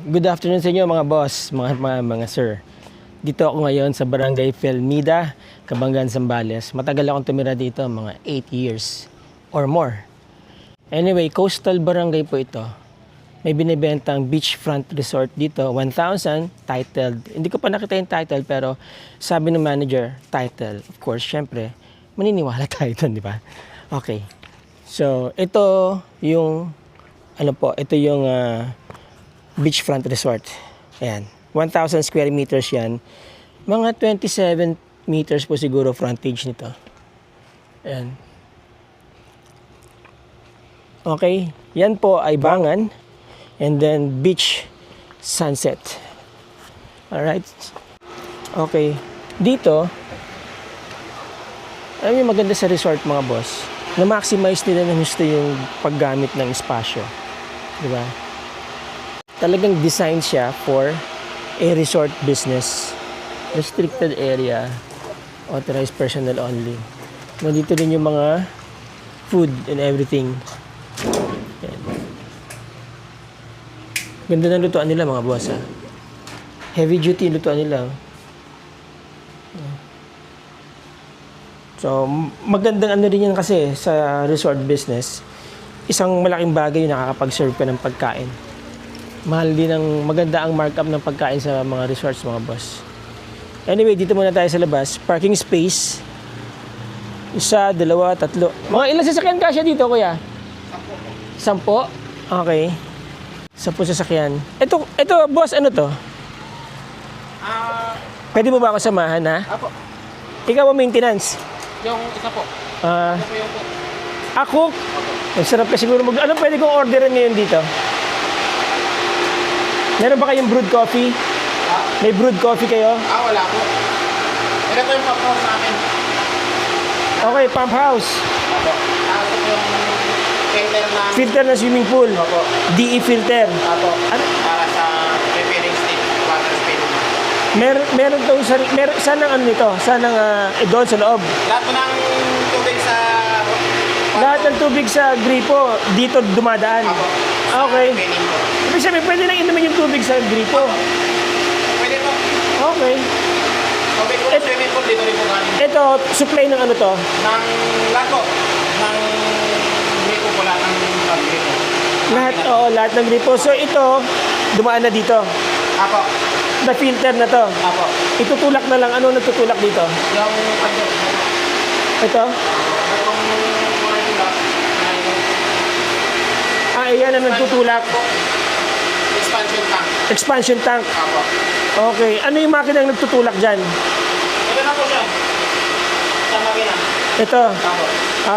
Good afternoon sa inyo mga boss, mga sir. Dito ako ngayon sa Barangay Felmida, Kabanggan, Zambales. Matagal akong tumira dito, mga 8 years or more. Anyway, coastal barangay po ito. May binibentang beachfront resort dito, 1,000, titled. Hindi ko pa nakita yung title pero sabi ng manager, title. Of course, syempre, maniniwala tayo doon, di ba? Okay. So, ito yung beachfront resort. Ayan. 1,000 square meters yan. Mga 27 meters po siguro frontage nito. Ayan. Okay. Yan po ay Bangan. And then beach sunset. Alright. Okay. Dito, alam niyo maganda sa resort mga boss. Na-maximize nila ng gusto yung paggamit ng espasyo. Di ba? Talagang design siya for a resort business. Restricted area, authorized personnel only. Nandito din yung mga food and everything. Yan. Ganda ng lutuan nila mga boss ha. Heavy duty yung lutuan nila. So, magandang ano rin yan kasi sa resort business. Isang malaking bagay yung nakakapag-serve ka ng pagkain. Mahal din maganda ang markup ng pagkain sa mga resorts mga boss. Anyway, dito muna tayo sa labas. Parking space. 1, 2, 3. Mga ilang sasakyan kasya dito, kuya? 10. Okay. 10 sasakyan. Ito, boss, ano to? Pwede mo ba ako samahan, ha? Apo. Ikaw ang maintenance? Yung isa po. Ito po yung po. Ako? Masarap ka siguro ano pwede kong orderin ngayon dito? Meron ba kayong brewed coffee? May brewed coffee kayo? Wala po. Ito po yung pump house namin. Okay, pump house. Apo. Ito po yung filter na... Filter na swimming pool. Apo. DE filter. Apo. Ano? Para sa refilling stick, water spill. Meron daw saan ang ano nito? Saan ang doon sa loob? Lahat po ng tubig sa... Lahat ng tubig sa gripo dito dumadaan. Apo. Okay. Refilling po. Ibig sabihin, pwede lang inumin yung tubig sa gripo. Pwede po. Okay. Tubig po, swimming pool, dito rin po galing. Ito, supply ng ano to? Ng lahat po. Ng gripo po, lahat ng gripo. Lahat ng gripo. So ito, dumaan na dito. Apo. Na-filter na to. Apo. Itutulak na lang. Ano nagtutulak dito? Yung... Ito? Ayan ang nagtutulak. Expansion tank. Expansion tank. Apo. Okay. Ano yung makina ang nagtutulak dyan? Ito na po siya. Sa makina. Ito. Apo.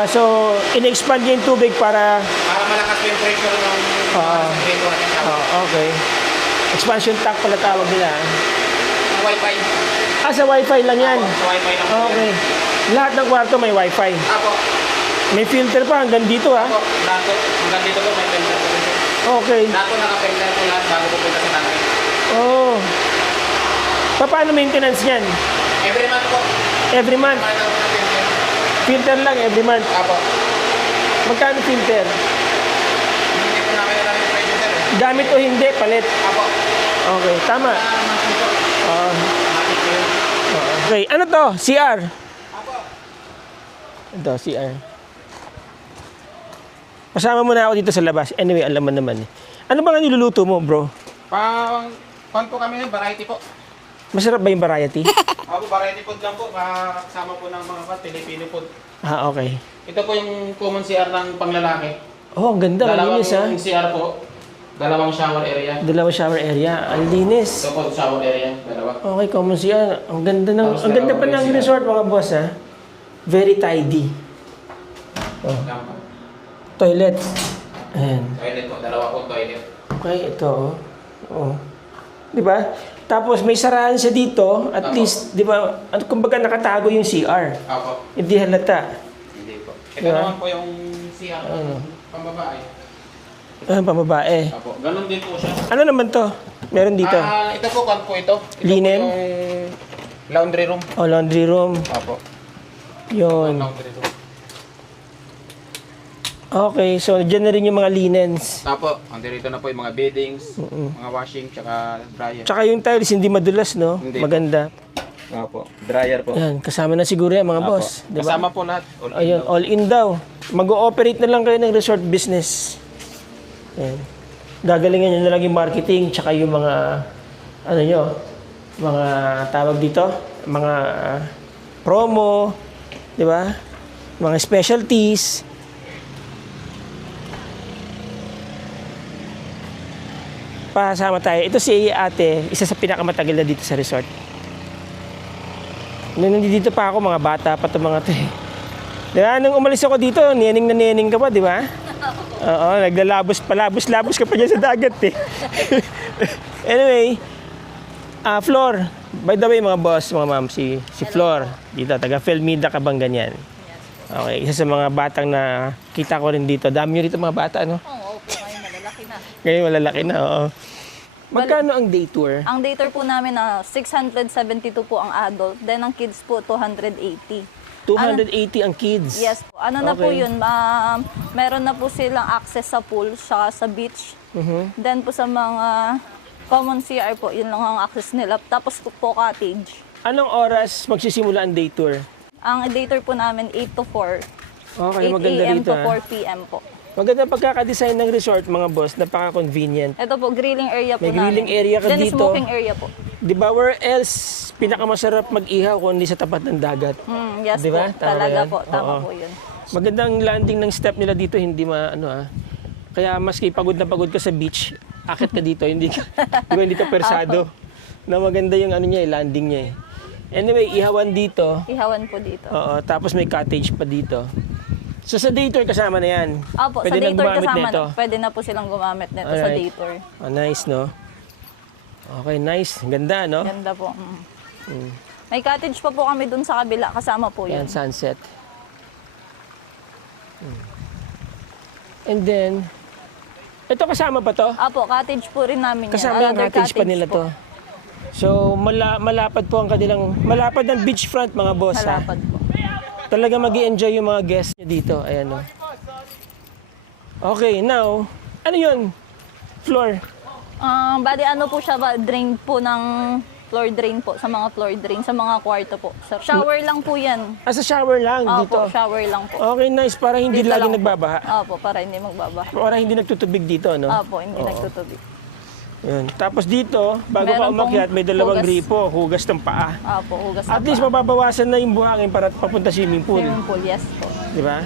So, in-expand niya yung tubig para... Para malakas yung pressure ng gripo natin sa okay. Expansion tank pala tawag nila. Wi-Fi. Sa Wi-Fi lang yan. Apo, sa Wi-Fi lang po. Okay. Lahat ng kwarto may Wi-Fi. Apo. May filter pa hanggang dito ha. Apo. Lahat po. Hanggang dito po may filter po. Okay. Lahat po naka-filter po lahat bago po punta sa tanke. Oh. Paano maintenance niyan? Every month po. Every month? Para lang po na filter. Filter lang every month. Apo. Magkano filter? Hindi po namin alam yung pressure sir. Gamit o hindi, palit. Apo. Okay, tama. Monthly po. Matik po yun. Okay, ano to? CR? Apo. Ito, CR. Pasama mo na ako dito sa labas. Anyway, alam mo naman eh. Ano ba nga niluluto mo, bro? Pan po kami ng variety po. Masarap ba yung variety? Ako, variety food lang po. Kasama po ng mga Filipino food. Okay. Ito po yung common CR ng panglalaki. Oh, ang ganda. Ang linis ha. Dalawang CR po. Dalawang shower area. Dalawang shower area. Ang linis. Ito po, shower area. Dalawa. Okay, common CR. Ang ganda Tapos ang ganda pa dalawang ng CR. resort mga boss ha. Very tidy. Oh. Yan po. Toilet. Ayan. Toilet po. Dalawa po toilet. Okay, ito. Oh. Di ba? Tapos may sarahan siya dito. At Apo. least, di ba? Kumbaga nakatago yung CR. Apo. Hindi halata. Hindi po. Ito Diba? naman po yung CR Ano? pambabae. Pamabae. Apo. Ganon din po siya. Ano naman to? Meron dito. Ito po, kan po ito. Ito Linen? po yung laundry room. Oh, laundry room. Apo. Yun. Laundry room. Okay, so dyan na rin yung mga linens. Tapo, dito na po yung mga beddings, mga washing, tsaka dryer. Tsaka yung tiles, hindi madulas, no? Hindi. Maganda. Tapo, dryer po. Yan, kasama na siguro yan, mga Tapo. boss. Di ba? Kasama po lahat. Ayun, all in daw. Mag-ooperate na lang kayo ng resort business. Ayan. Gagalingan nyo na lang yung marketing, tsaka yung mga, ano nyo, mga tawag dito, mga promo, di ba? Mga specialties. Pasama tayo. Ito si ate, isa sa pinakamatagal na dito sa resort. Nung nandito pa ako, mga bata pa ito mga ito eh. Diba? Nung umalis ako dito, neneng na neneng ka pa, di ba? Oo, naglalabos pa, labos-labos ka pa dyan sa dagat eh. Anyway, Flor, by the way mga boss, mga ma'am, si Flor, dito, taga Felmida Kabangan yan. Okay, isa sa mga batang na kita ko rin dito. Dami nyo rito mga bata, no? Oo, opo, ngayon malalaki na. Ngayon malalaki na, oo. Magkano ang day tour? Ang day tour po namin na 672 po ang adult, then ang kids po 280. 280 ang kids. Yes po. Ano na po Okay. yun, meron na po silang access sa pool, sa beach. Mhm. Then po sa mga common CR po, yun lang ang access nila. Tapos po cottage. Anong oras magsisimula ang day tour? Ang day tour po namin 8 to 4. Okay, 8 maganda a.m. rito. to 4 p.m. po. Maganda pagkakadesign ng resort, mga boss, napaka-convenient. Ito po, grilling area po May namin. grilling area ka then dito. smoking area po. Di ba, where else pinakamasarap mag-ihaw kung hindi sa tapat ng dagat? Yes Di ba? po, Tama talaga yan? po. Tama Oo. po yun. Magandang landing ng step nila dito, hindi Kaya maski pagod na pagod ka sa beach, akit ka dito, hindi ka, di ba, hindi ka persado. Na maganda yung ano niya, landing niya eh. Anyway, ihawan dito. Ihawan po dito. Oo, tapos may cottage pa dito. So sa day tour kasama na yan. Opo, Pwede sa day na tour gumamit kasama nito. na. Pwede na po silang gumamit nito sa Alright. day tour. Oh, nice, no? Okay, nice. Ganda, no? Ganda po. May cottage pa po kami dun sa kabila. Kasama po Yan, yun. sunset. And then, ito kasama pa to? Apo, cottage po rin namin yan. Kasama ang Another cottage pa nila po. to. So, malapad po ang kanilang, malapad ang beachfront mga boss, ha? Malapad po. Talaga mag-i-enjoy yung mga guests nyo dito. Ayan, no? Okay, now, ano yun? Floor. Bali ano po siya ba? Drain po ng floor drain po. Sa mga floor drain. Sa mga kwarto po. So, shower lang po yan. Sa shower lang dito. Opo, shower lang po. Okay, nice. Para hindi Dito lagi lang po. nagbabaha. Opo, para hindi magbabaha. Para hindi nagtutubig dito, no? Opo, hindi nagtutubig. Yun. Tapos dito, bago ka Meron umakyat, pong may dalawang hugas. gripo, hugas ng paa. Opo, hugas At na least pa. mababawasan na yung buhangin para papunta swimming pool. Swimming pool, yes po. Di ba?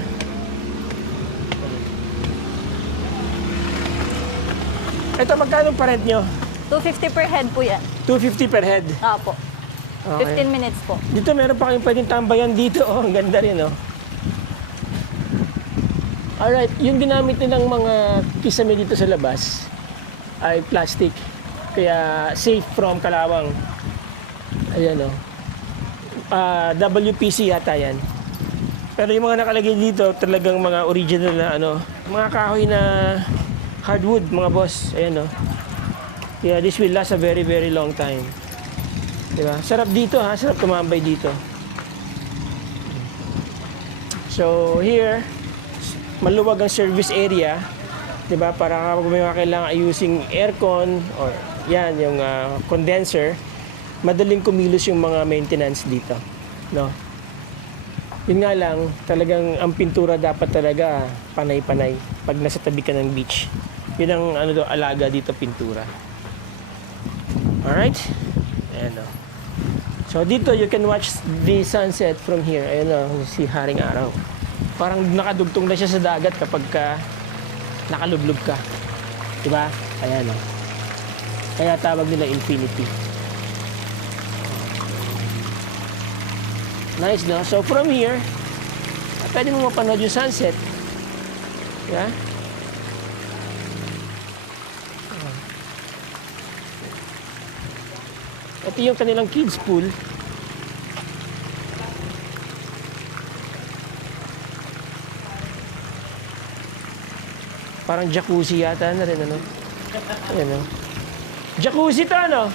Ito, magkano pa rent nyo? 250 per head po yan. 250 per head. Opo. Okay. 15 minutes po. Dito, meron pa kayong pwedeng tambayan dito. Oh, ang ganda rin, oh. Alright, yung ginamit nilang mga kisame dito sa labas ay plastic. Kaya safe from kalawang. Ayan, oh. WPC yata yan. Pero yung mga nakalagay dito, talagang mga original na mga kahoy na hardwood, mga boss. Ayan, oh. Kaya this will last a very, very long time. Diba? Sarap dito, ha? Sarap tumambay dito. So, here, maluwag ang service area. Diba? Para kapag may kailangan ayusing aircon or yan, yung condenser, madaling kumilos yung mga maintenance dito. No? Yun nga lang, talagang ang pintura dapat talaga panay-panay pag nasa tabi ka ng beach. Yun ang alaga dito, pintura. Alright? Ayan o. So dito, you can watch the sunset from here. Ayan o, si Haring Araw. Parang nakadugtong na siya sa dagat kapag nakalublog ka. Diba? Ayan o. Kaya tawag nila infinity. Nice, no? So from here, pwede mo mapanood yung sunset. Yeah? Ito yung kanilang kids pool. Parang jacuzzi yata na rin, ano? Ayan, no? Jacuzzi to, ano?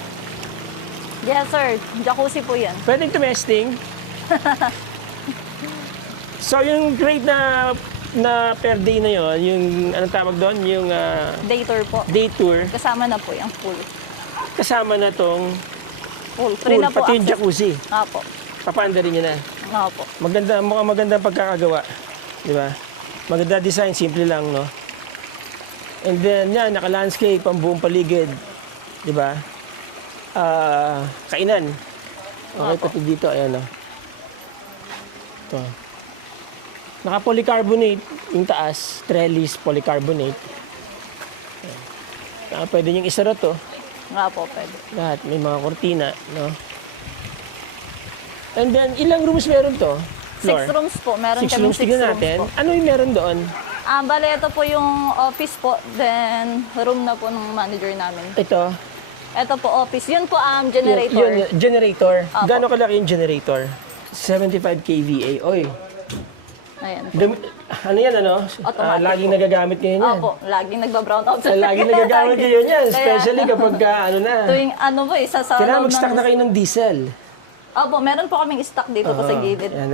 Yes, sir. Jacuzzi po yan. Pwedeng tumesting. So, yung great na na per day na yon, yung anong tawag doon, yung Day tour po. day tour, Kasama na po yung pool. kasama na tong Pool. Free pool, na po pati yung access. jacuzzi. Apo. Papanda rin yun na. Apo. Maganda, mukhang maganda ang pagkakagawa. Di ba? Maganda design, simple lang, no? And then, yan, naka-landscape ang buong paligid. Di ba? Kainan. Okay, pati dito, ayan, no? Ito. Naka-polycarbonate yung taas. Trellis, polycarbonate. Pwede niyong isara to. Apo, pwede. Lahat, may mga kortina, no? And then, ilang rooms meron to? 6 rooms po. Meron 6 kami rooms, 6 tignan rooms natin. po. Ano yung meron doon? Bale, ito po yung office po. Then, room na po ng manager namin. Ito. Ito po, office. Yun po, generator. Yun, generator. Apo. Gano'ng kalaki yung generator? 75 kVA. Oy, Ayan. ano yan, ano? Automatic Laging po. nagagamit kayo niyan. Opo, laging nagba-brown out. Laging nagagamit kayo niyan. Especially kapag ano na. Tuwing ano po, isa sa Kailangan loob mag-stock ng- na kayo ng diesel. Opo, meron po kaming stock dito po sa gilid. Yan,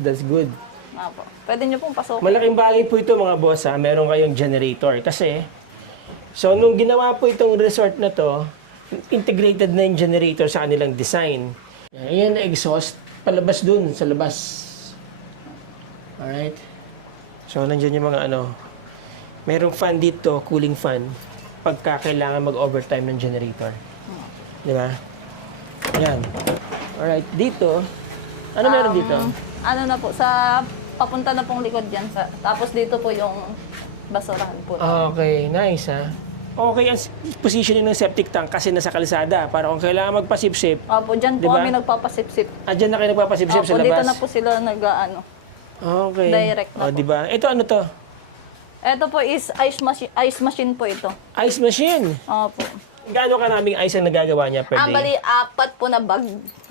that's good. Opo. Pwede nyo pong pasok. Malaking bagay po ito mga boss ha, meron kayong generator. Kasi, so nung ginawa po itong resort na to, integrated na yung generator sa kanilang design. Ayan na exhaust, palabas dun sa labas. Alright. So nandiyan yung mga ano, merong fan dito, cooling fan, pagka kailangan mag-overtime ng generator. Di ba? Ayan. Alright, dito, ano meron dito? Ano na po, sa papunta na pong likod yan. Tapos dito po yung basurahan po. Okay, nice ha. Okay ang positioning ng septic tank kasi nasa kalsada para kung kailangan magpasipsip, Opo, dyan po Diba? kami nagpapasip-sip. dyan na kayo nagpapasipsip sa Opo, labas. dito na po sila nag-ano. Okay. Direct na po. Di ba? Ito ano to? Ito po is ice machine po ito. Ice machine. Opo. Gaano karaming ice ang nagagawa niya per day? Bali, 4 po na bag.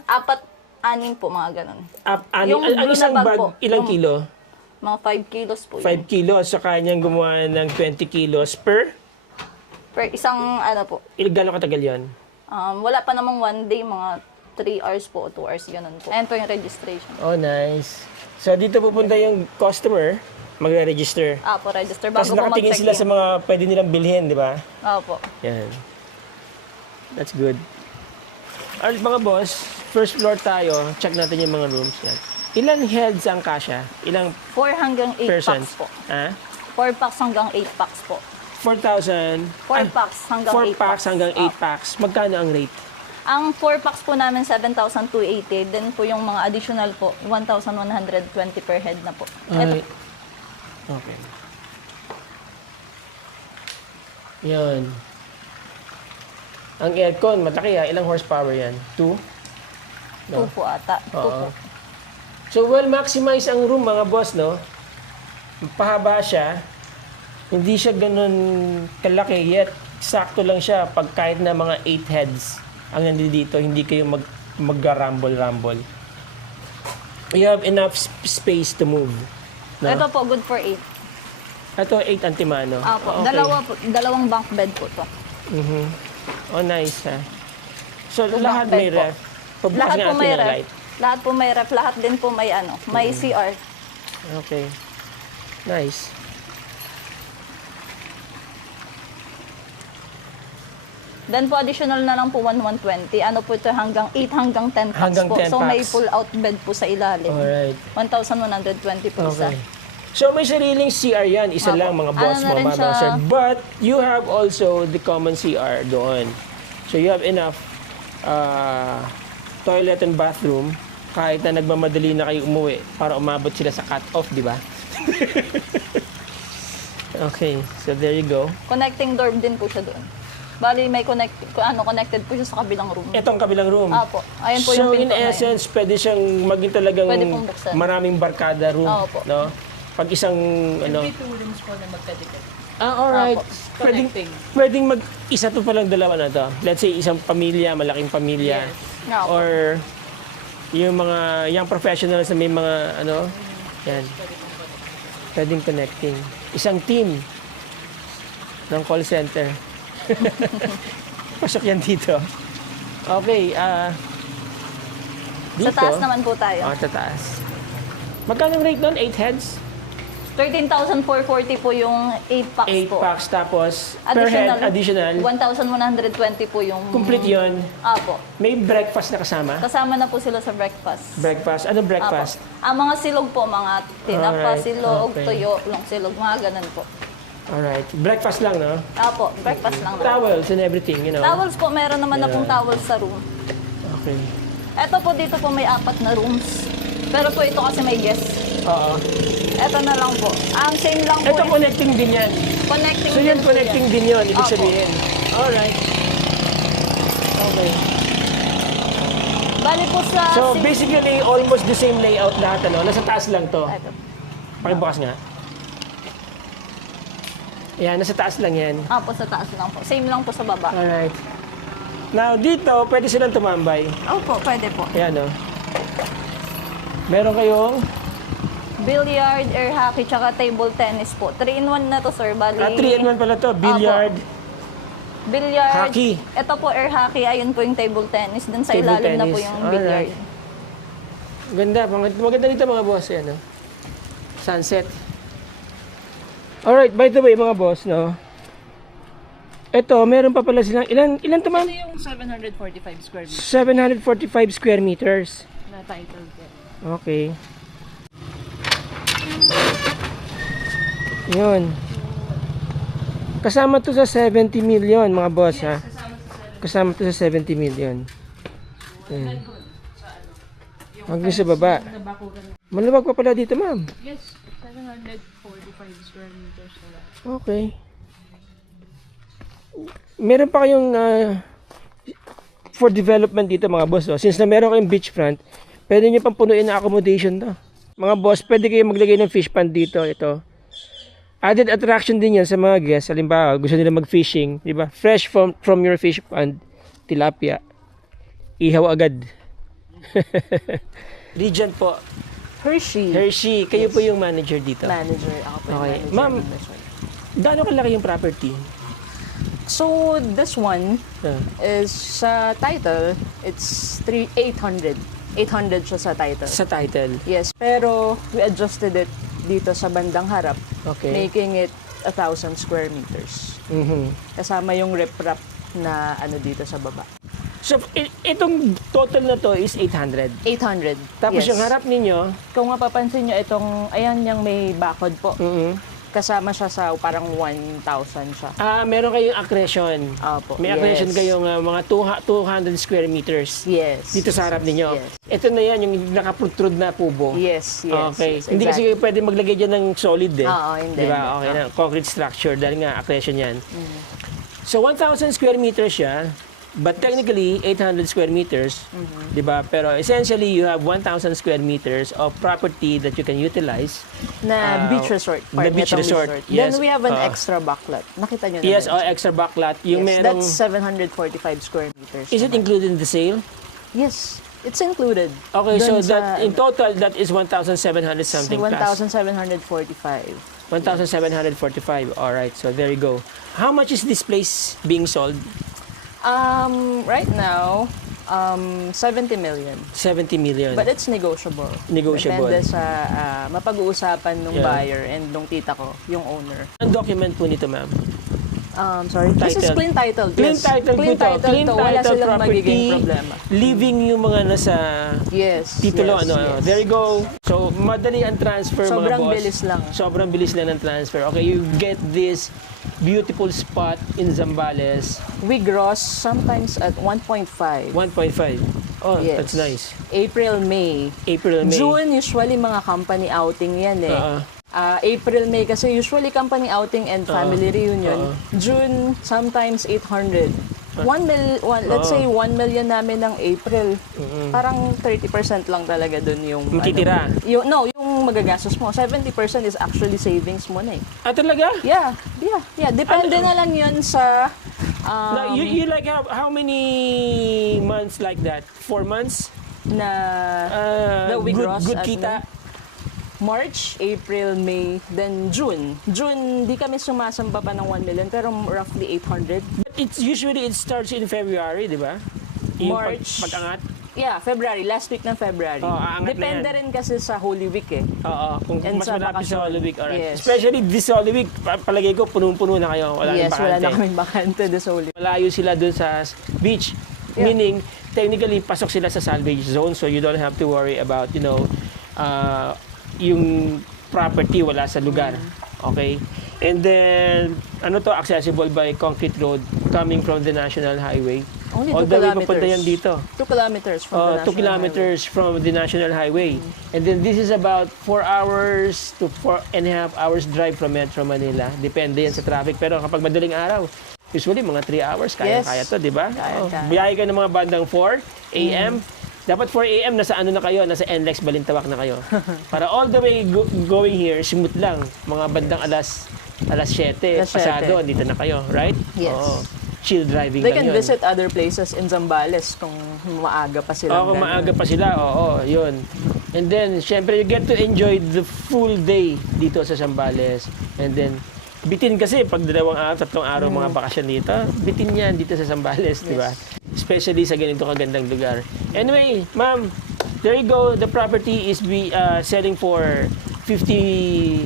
4, 6 po, mga ganun. Yung Ang blue isang na bag bag, po, ilang yung- kilo? Mga 5 kilos po 5 kilos. So kanyang gumawa ng 20 kilos per? Per isang ano po. Gano'ng katagal yon? Wala pa namang 1 day, mga 3 hours po o 2 hours, ganun po. Ayan po yung registration. Oh, nice. So dito pupunta yung customer, magre-register. Po register bago Tapos po nakatingin mag-check sila sa mga pwede nilang bilhin, di ba? Opo. Yan. That's good. Alright mga boss, first floor tayo. Check natin yung mga rooms. Yan. Ilang heads ang kasya? Ilang 4 hanggang 8 persons? packs po. Ha? 4 packs hanggang 8 packs po. 4,000. 4 packs hanggang 4 8 packs hanggang 8 Opo. packs. Magkano ang rate? Ang 4 packs po namin 7,280. Then po yung mga additional po 1,120 per head na po. Ito. Ay. Okay. Yan. Ang aircon, mataki ha. Ilang horsepower yan? 2? 2 po ata. 2 po. Oo. So, well, maximize ang room, mga boss, no? Pahaba siya. Hindi siya ganun kalaki, yet sakto lang siya pag kahit na mga 8 heads ang nandito, hindi kayo mag-rumble-rumble. You have enough space to move. No? Ito po, good for 8. Ito, 8 antimano. Opo. Okay. Dalawang bunk bed po to. Mhm. Oh, nice, ha? So, Two lahat bunk bed may po. ref. Pagbukas Lahat nga po natin may ng ref. light. Lahat po may ref. Lahat din po may ano, may CR. Okay. Nice. Then po additional na lang po 1,120. Ano po ito hanggang 8 hanggang 10 packs Hanggang po. 10 So may packs. full out bed po sa ilalim. Alright. 1,120 po isa. Okay. So may sariling CR yan, isa Apo. lang mga boss Ano mo, na rin mga siya- sir. But you have also the common CR doon. So you have enough toilet and bathroom kahit na nagmamadali na kayo umuwi para umabot sila sa cut-off, di ba? Okay, so there you go. Connecting door din po siya doon. Bali may connected po siya sa kabilang room. Itong kabilang room. Apo. Ayun po So yung in pinto na yun. essence, pwede siyang maging talagang Pwede pong buksan. maraming barkada room, Opo. no? Pag isang ano. May 2 rooms po na magkadikit. Alright. Opo. Pwedeng, Connecting. pwedeng isa to palang dalawa na to. Let's say isang pamilya, malaking pamilya. Opo. Or yung mga young professionals na may mga ano, yan. Pwedeng connecting. Isang team ng call center. Pasok yan dito. Okay, dito. Sa taas naman po tayo. Sa taas. Magkano ang rate nun? 8 heads? 13,440 po yung 8 packs 8 po. packs, tapos per head, additional. 1,120 po yung... Complete yun. Apo. May breakfast na kasama. Kasama na po sila sa breakfast. Breakfast. Anong breakfast? Apo. Ang mga silog po, mga tinapa, Alright, silog, okay. tuyo, long silog, mga ganun po. Alright. Breakfast lang, no? Apo, breakfast lang na. Towels and everything, you know? Towels po, meron naman na pong Yeah. towels sa room. Okay. Eto po, dito po may 4 na rooms. Pero po ito kasi may guest. Oo. Eto na lang po. Ang same lang po. Ito connecting din yan. Connecting So din yan, po connecting yan. din yun, ibig Opo. sabihin. Alright. Okay. Bali po sa... So basically, almost the same layout lahat, ano? Nasa taas lang to. Eto. Pakibukas nga. Yan, nasa taas lang yan. Apo, sa taas lang po. Same lang po sa baba. Alright. Now, dito, pwede silang tumambay. Opo, pwede po. Ayan, no? Meron kayong Billiard, air hockey, tsaka table tennis po. 3-in-1 na to, sir. Bali... 3-in-1 pala to. Billiard. Billiard. Hockey. Ito po, air hockey. Ayun po yung table tennis. Dun sa Table ilalim na po tennis. yung Alright. billiard. Ganda. Maganda dito mga boss. Ayan, no? Sunset. Alright, by the way, mga boss, no? Ito, meron pa pala silang... Ilan to, ma'am? Ito yung 745 square meters 745 square meters. na title ko. Okay. Yun. Kasama to sa 70 million, mga boss, ha? Kasama to sa 70 million. Yun. Hanggang sa baba. Maluwag pa pala dito, ma'am. Yes, 745 square meters na lang. Okay. Meron pa kayong for development dito, mga boss. Oh. Since na meron kayong beachfront, pwede nyo pang punuin ng accommodation to. Mga boss, pwede kayo maglagay ng fish pond dito. Ito. Added attraction din yan sa mga guests. Halimbawa, gusto nila mag-fishing. Di ba? Fresh from your fish pond. Tilapia. Ihaw agad. Regent po. Hershey. Hershey, kayo po yung manager dito. Manager. Ako po yung Okay. manager. Ma'am, ng resort. gaano kalaki yung property? So, this one Ah. is sa title, it's 800. 800 siya sa title. Sa title. Yes, pero we adjusted it dito sa bandang harap, Okay. making it 1,000 square meters. Mhm. Kasama yung riprap na ano dito sa baba. So, itong total na to is 800. 800. Tapos yes. yung harap ninyo, Kung mapapansin nyo, itong, ayan yung may bakod po. Kasama siya sa parang 1,000 siya. meron kayong accretion. Opo. May yes. accretion kayong mga 200 square meters Yes. dito sa harap ninyo. Yes. Ito na yan, yung nakaprotrude na kubo. Yes, yes. Okay. yes, Hindi kasi exactly. pwede maglagay dyan ng solid eh. Oo, hindi. Di ba? Okay na. Concrete structure dahil nga accretion yan. So 1,000 square meters siya, but technically 800 square meters, di ba? Pero essentially you have 1,000 square meters of property that you can utilize. Na beach resort. na part beach nitong resort, yes. Then we have an Oo. extra backlot. Nakita nyo na Yes, din. extra backlot. Yung Yes, merong, that's 745 square meters. is it naman. included in the sale? Yes, it's included. Okay, so Dun that sa- in total that is 1,700 something plus. 1,745. 1,745. All right, so there you go. How much is this place being sold? Right now, 70 million. 70 million. But it's negotiable. Negotiable. Depende sa mapag-uusapan nung Yeah. buyer and nung tita ko, yung owner. Ang document po nito, ma'am? Sorry. This is Title. clean title. Clean yes. title po Clean ito. title Clean to. Wala title silang magiging property. problema. Leaving yung mga nasa Yes. titulo, yes, ano. yes. There you go. So, madali ang transfer, mga Sobrang boss. bilis lang. Sobrang bilis lang ang transfer. Okay, you get this beautiful spot in Zambales. We gross sometimes at 1.5. 1.5. Oh, Yes. that's nice. April, May. April, May. June, usually mga company outing yan eh. April, May kasi usually company outing and family reunion. June, sometimes 800. Let's say 1 million namin ng April. Parang 30% lang talaga dun yung... Matitira? Yung magagastos mo. 70% is actually savings mo na eh. Ah, talaga? Yeah. Depende na lang yun sa... Now, you like how many months like that? 4 months? na the we gross good at kita? March, April, May, then June. June, di kami sumasamba pa ng 1 million, pero roughly 800. But it starts in February, di ba? Yung March. pag-angat. Yeah, February. Last week ng February. aangat na Depende yan. rin kasi sa Holy Week eh. Oo, kung And mas sa malapit sa bakasyon. Holy Week. Alright. Yes. Especially this Holy Week, palagay ko, punong-puno na kayo. Wala Yes, nang wala na bakante. kaming bakante this Holy Week. Malayo sila dun sa beach. Yeah. Meaning, technically, pasok sila sa salvage zone, so you don't have to worry about, yung property wala sa lugar. Okay? And then, accessible by concrete road coming from the National Highway. Only 2 All the way kilometers. papunta yan dito. 2 kilometers from the 2 National kilometers from the National Highway. And then this is about 4 hours to 4.5 hours drive from Metro Manila. Depende yan sa traffic. Pero kapag madaling araw, usually mga 3 hours, kaya to, di ba? Kaya. Biyahe ka ng mga bandang 4 a.m. Dapat 4 a.m. nasa ano na kayo, nasa NLEX Balintawak na kayo. Para all the way going here, smooth lang. Mga bandang alas 7, pasado, dito na kayo, right? Yes. Oo. Chill driving They lang can yun. visit other places in Zambales kung maaga pa sila. Oo, kung maaga pa sila, yun. And then, syempre, you get to enjoy the full day dito sa Zambales. And then, bitin kasi, pag 2 araw, 3 araw mga bakasyon dito, bitin yan dito sa Zambales, di ba? Especially sa ganito kagandang lugar. Anyway, ma'am, there you go. The property is selling for 70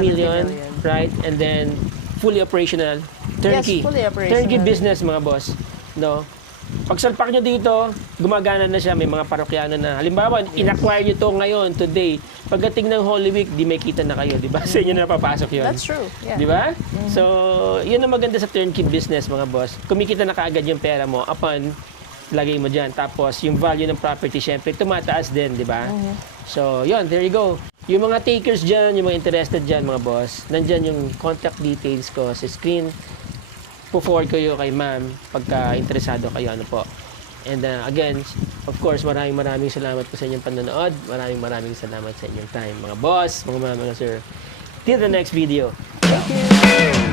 million, right? And then, fully operational. Turnkey. Yes, fully operational. Turnkey business, mga boss. No? Pagsalpak nyo dito, gumagana na siya, may mga parokyano na. Halimbawa, in-acquire nyo to ngayon, today. Pagdating ng Holy Week, di may kita na kayo, di ba? Sa inyo na napapasok yun. That's true. Yeah. Di ba? So, yun ang maganda sa turnkey business, mga boss. Kumikita na kaagad yung pera mo upon lagay mo dyan. Tapos, yung value ng property, syempre, tumataas din, di ba? So, yun, there you go. Yung mga takers dyan, yung mga interested dyan, mga boss, nandyan yung contact details ko sa screen. Po-forward ko yun kay ma'am pagka interesado kayo, ano po. And again, of course, maraming salamat po sa inyong panonood. Maraming salamat sa inyong time, mga boss, mga sir. Till the next video. Thank you.